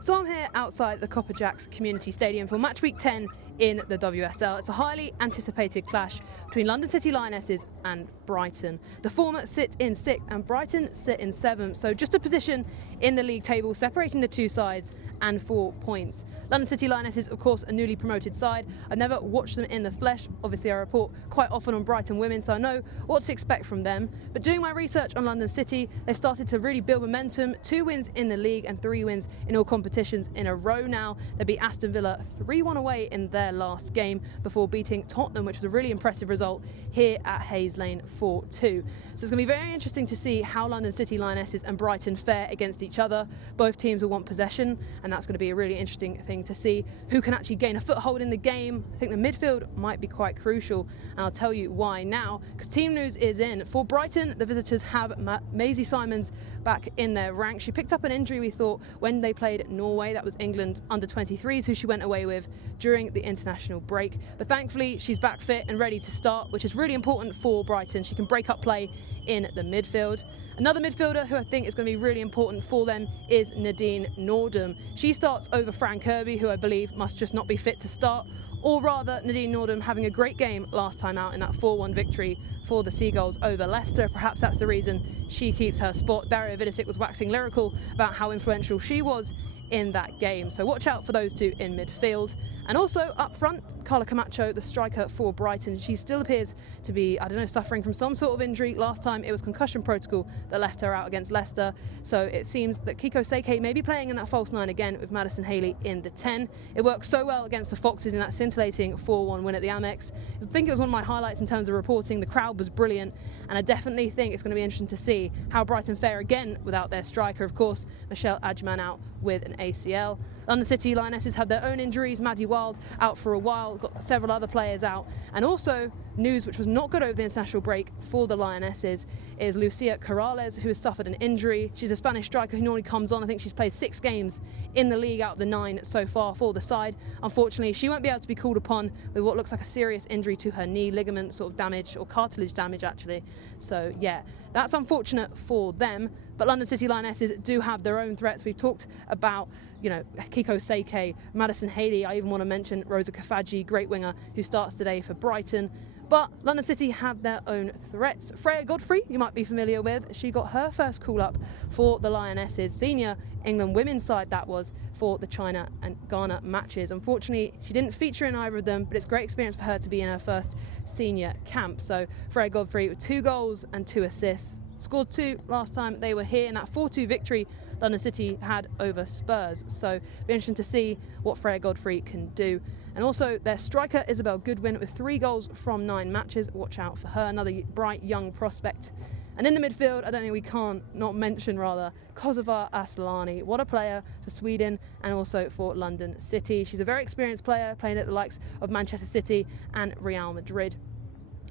So I'm here outside the Copperjax Community Stadium for Matchweek 10 in the WSL. It's a highly anticipated clash between London City Lionesses and Brighton. The former sit in 6th and Brighton sit in 7th, so just a position in the league table separating the two sides and 4 points. London City Lionesses, of course, a newly promoted side. I've never watched them in the flesh. Obviously, I report quite often on Brighton women, so I know what to expect from them. But doing my research on London City, they've started to really build momentum. 2 wins in the league and 3 wins in all competitions in a row now. They beat Aston Villa 3-1 away in their last game before beating Tottenham, which was a really impressive result here at Hayes Lane 4-2. So it's going to be very interesting to see how London City Lionesses and Brighton fare against each other. Both teams will want possession, and that's going to be a really interesting thing to see who can actually gain a foothold in the game. I think the midfield might be quite crucial, and I'll tell you why now, because team news is in. For Brighton, the visitors have Maisie Simons back in their ranks. She picked up an injury, we thought, when they played Norway. That was England under-23s, who she went away with during the international break. But thankfully, she's back fit and ready to start, which is really important for Brighton. She can break up play in the midfield. Another midfielder who I think is going to be really important for them is Nadine Nordum. She starts over Fran Kirby, who I believe must just not be fit to start, or rather Nadine Nordum having a great game last time out in that 4-1 victory for the Seagulls over Leicester. Perhaps that's the reason she keeps her spot. Dario Vidošić was waxing lyrical about how influential she was in that game. So watch out for those two in midfield. And also up front, Carla Camacho, the striker for Brighton. She still appears to be, I don't know, suffering from some sort of injury. Last time it was concussion protocol that left her out against Leicester. So it seems that Kiko Seike may be playing in that false 9 again with Madison Haley in the 10. It worked so well against the Foxes in that scintillating 4-1 win at the Amex. I think it was one of my highlights in terms of reporting. The crowd was brilliant, and I definitely think it's going to be interesting to see how Brighton fare again without their striker, of course, Michelle Adjman out with an ACL. London City Lionesses had their own injuries. Maddie Wild out for a while, got several other players out. And also news which was not good over the international break for the Lionesses is Lucia Corrales, who has suffered an injury. She's a Spanish striker who normally comes on. I think she's played 6 games in the league out of the 9 so far for the side. Unfortunately, she won't be able to be called upon with what looks like a serious injury to her knee, ligament sort of damage, or cartilage damage actually. So yeah, that's unfortunate for them. But London City Lionesses do have their own threats. We've talked about, you know, Kiko Seike, Madison Haley. I even want to mention Rosa Kafaji, great winger, who starts today for Brighton. But London City have their own threats. Freya Godfrey, you might be familiar with. She got her first call-up for the Lionesses, senior England women's side that was, for the China and Ghana matches. Unfortunately, she didn't feature in either of them, but it's a great experience for her to be in her first senior camp. So Freya Godfrey with 2 goals and 2 assists. Scored 2 last time they were here in that 4-2 victory London City had over Spurs. So it'll be interesting to see what Freya Godfrey can do. And also their striker Isabel Goodwin with 3 goals from 9 matches. Watch out for her, another bright young prospect. And in the midfield, I don't think we can't not mention rather Kosovar Asllani. What a player for Sweden and also for London City. She's a very experienced player, playing at the likes of Manchester City and Real Madrid.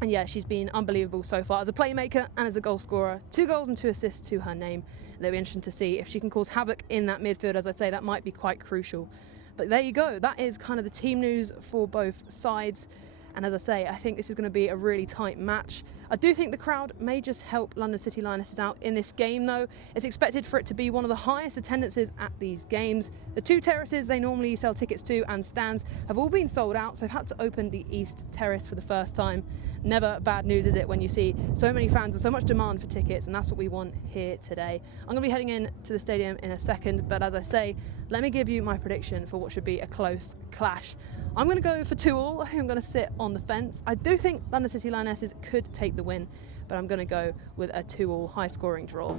And yeah, she's been unbelievable so far as a playmaker and as a goal scorer. 2 goals and 2 assists to her name. It'll be interesting to see if she can cause havoc in that midfield. As I say, that might be quite crucial. But there you go. That is kind of the team news for both sides. And as I say, I think this is going to be a really tight match. I do think the crowd may just help London City Lionesses out in this game, though. It's expected for it to be one of the highest attendances at these games. The 2 terraces they normally sell tickets to and stands have all been sold out, so they've had to open the East Terrace for the first time. Never bad news, is it, when you see so many fans and so much demand for tickets, and that's what we want here today. I'm going to be heading in to the stadium in a second, but as I say, let me give you my prediction for what should be a close clash. I'm going to go for 2-2. I think I'm going to sit on the fence. I do think London City Lionesses could take the win, but I'm going to go with a 2-2 high-scoring draw.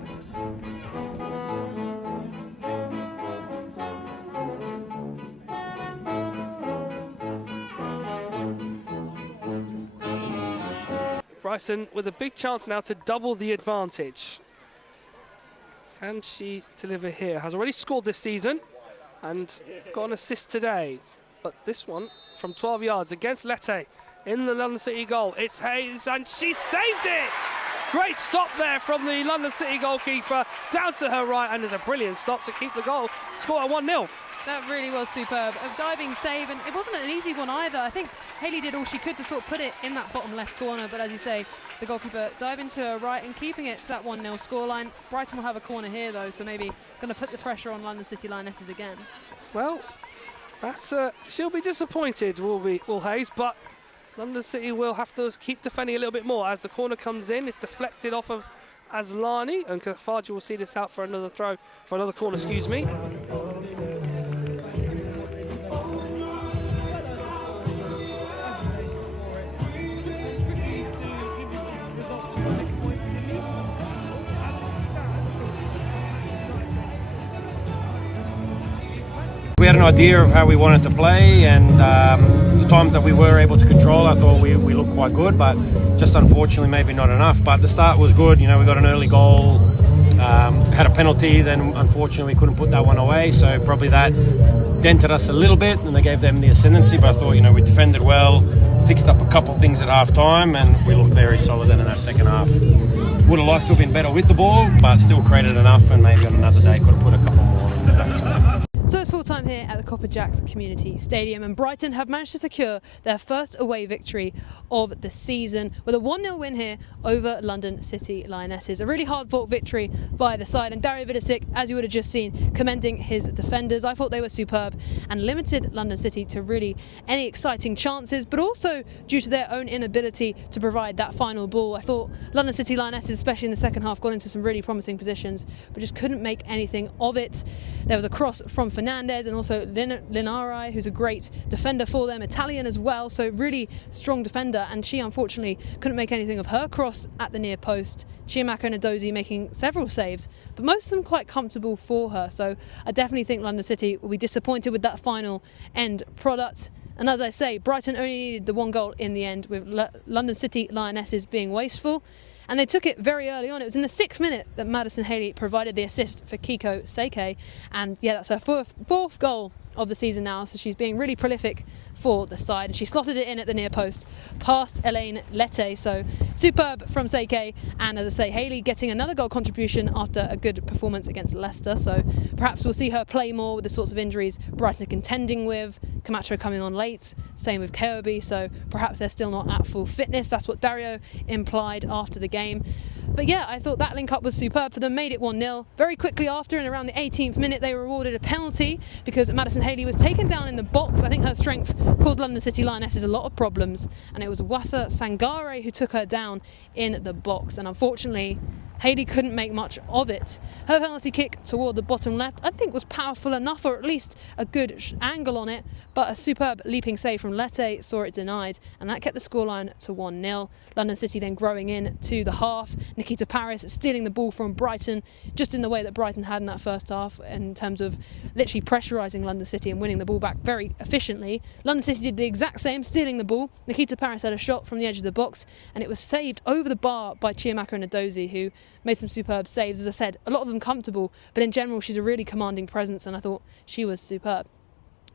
Brighton with a big chance now to double the advantage. Can she deliver here? Has already scored this season and got an assist today. But this one from 12 yards against Lete in the London City goal. It's Hayes and she saved it! Great stop there from the London City goalkeeper down to her right, and there's a brilliant stop to keep the goal. Score at 1-0. That really was superb. A diving save, and it wasn't an easy one either. I think Haley did all she could to sort of put it in that bottom left corner, but as you say, the goalkeeper diving to her right and keeping it to that 1-0 scoreline. Brighton will have a corner here though, so maybe going to put the pressure on London City Lionesses again. Well, that's she'll be disappointed, will Hayes, but London City will have to keep defending a little bit more as the corner comes in. It's deflected off of Aslani, and Kafaji will see this out for another throw, for another corner, excuse me. We had an idea of how we wanted to play, and the times that we were able to control, I thought we looked quite good, but just unfortunately maybe not enough. But the start was good, we got an early goal, had a penalty, then unfortunately we couldn't put that one away, so probably that dented us a little bit, and they gave them the ascendancy. But I thought, we defended well, fixed up a couple of things at half time, and we looked very solid then in that second half. Would have liked to have been better with the ball, but still created enough, and maybe on another day could have put a couple more in the back. So it's full time here at the Copperjax Community Stadium, and Brighton have managed to secure their first away victory of the season with a 1-0 win here over London City Lionesses. A really hard fought victory by the side, and Dario Vidošić, as you would have just seen, commending his defenders. I thought they were superb and limited London City to really any exciting chances, but also due to their own inability to provide that final ball. I thought London City Lionesses, especially in the second half, got into some really promising positions but just couldn't make anything of it. There was a cross from Fernandez and also Linari, who's a great defender for them, Italian as well, so really strong defender, and she unfortunately couldn't make anything of her cross at the near post. Chiamaka Nnadozie making several saves, but most of them quite comfortable for her, so I definitely think London City will be disappointed with that final end product. And as I say, Brighton only needed the one goal in the end, with London City Lionesses being wasteful. And they took it very early on. It was in the 6th minute that Madison Haley provided the assist for Kiko Seike. And yeah, that's her fourth goal of the season now. So she's being really prolific for the side. And she slotted it in at the near post past Elene Lete. So superb from Seike. And as I say, Haley getting another goal contribution after a good performance against Leicester. So perhaps we'll see her play more with the sorts of injuries Brighton are contending with. Camacho coming on late, same with Keobi, so perhaps they're still not at full fitness. That's what Dario implied after the game. But yeah, I thought that link-up was superb for them, made it 1-0. Very quickly after, in around the 18th minute, they were awarded a penalty because Madison Haley was taken down in the box. I think her strength caused London City Lionesses a lot of problems, and it was Wassa Sangare who took her down in the box, and unfortunately Haley couldn't make much of it. Her penalty kick toward the bottom left I think was powerful enough, or at least a good angle on it, but a superb leaping save from Lete saw it denied, and that kept the scoreline to 1-0. London City then growing in to the half. Nikita Paris stealing the ball from Brighton, just in the way that Brighton had in that first half, in terms of literally pressurising London City and winning the ball back very efficiently. London City did the exact same, stealing the ball. Nikita Paris had a shot from the edge of the box, and it was saved over the bar by Chiamaka Nnadozie, who made some superb saves. As I said, a lot of them comfortable, but in general she's a really commanding presence, and I thought she was superb.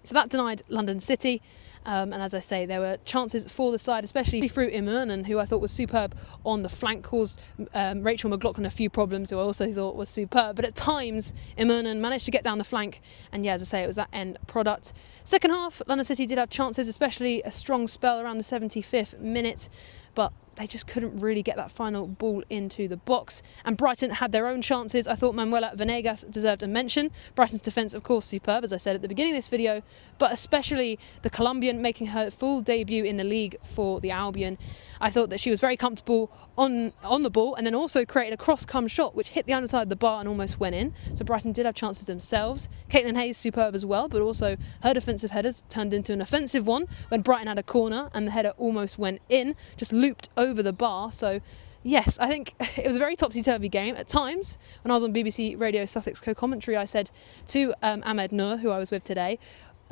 So that denied London City. And as I say, there were chances for the side, especially through Immernan, who I thought was superb on the flank, caused Rachel McLaughlin a few problems, who I also thought was superb. But at times, Immernan managed to get down the flank, and yeah, as I say, it was that end product. Second half, London City did have chances, especially a strong spell around the 75th minute, but they just couldn't really get that final ball into the box. And Brighton had their own chances. I thought Manuela Venegas deserved a mention. Brighton's defence, of course, superb, as I said at the beginning of this video, but especially the Colombian making her full debut in the league for the Albion. I thought that she was very comfortable on the ball, and then also created a cross-come shot which hit the underside of the bar and almost went in. So Brighton did have chances themselves. Caitlin Hayes superb as well, but also her defensive headers turned into an offensive one when Brighton had a corner and the header almost went in, just looped over the bar. So yes, I think it was a very topsy-turvy game. At times, when I was on BBC Radio Sussex co-commentary, I said to Ahmed Noor, who I was with today,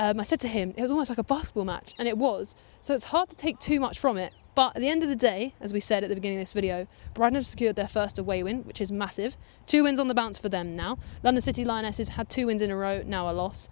I said to him, it was almost like a basketball match, and it was. So it's hard to take too much from it. But at the end of the day, as we said at the beginning of this video, Brighton have secured their first away win, which is massive. 2 wins on the bounce for them now. London City Lionesses had 2 wins in a row, now a loss.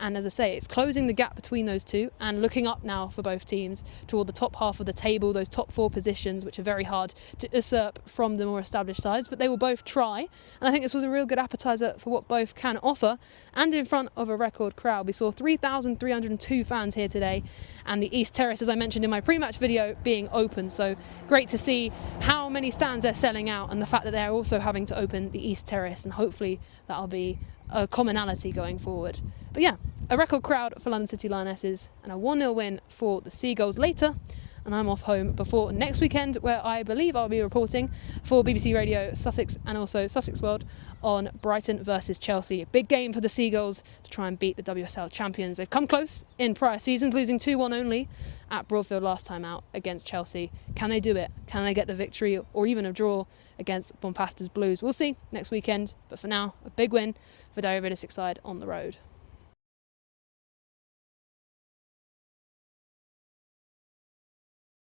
And as I say, it's closing the gap between those two and looking up now for both teams toward the top half of the table, those top 4 positions, which are very hard to usurp from the more established sides. But they will both try. And I think this was a real good appetizer for what both can offer. And in front of a record crowd. We saw 3,302 fans here today. And the East Terrace, as I mentioned in my pre-match video, being open. So great to see how many stands they're selling out, and the fact that they're also having to open the East Terrace, and hopefully that'll be a commonality going forward. But yeah, a record crowd for London City Lionesses and a 1-0 win for the Seagulls later. And I'm off home before next weekend, where I believe I'll be reporting for BBC Radio Sussex and also Sussex World on Brighton versus Chelsea. A big game for the Seagulls to try and beat the WSL champions. They've come close in prior seasons, losing 2-1 only at Broadfield last time out against Chelsea. Can they do it? Can they get the victory or even a draw against Bompasta's Blues? We'll see next weekend. But for now, a big win for Dario Vidošić side on the road.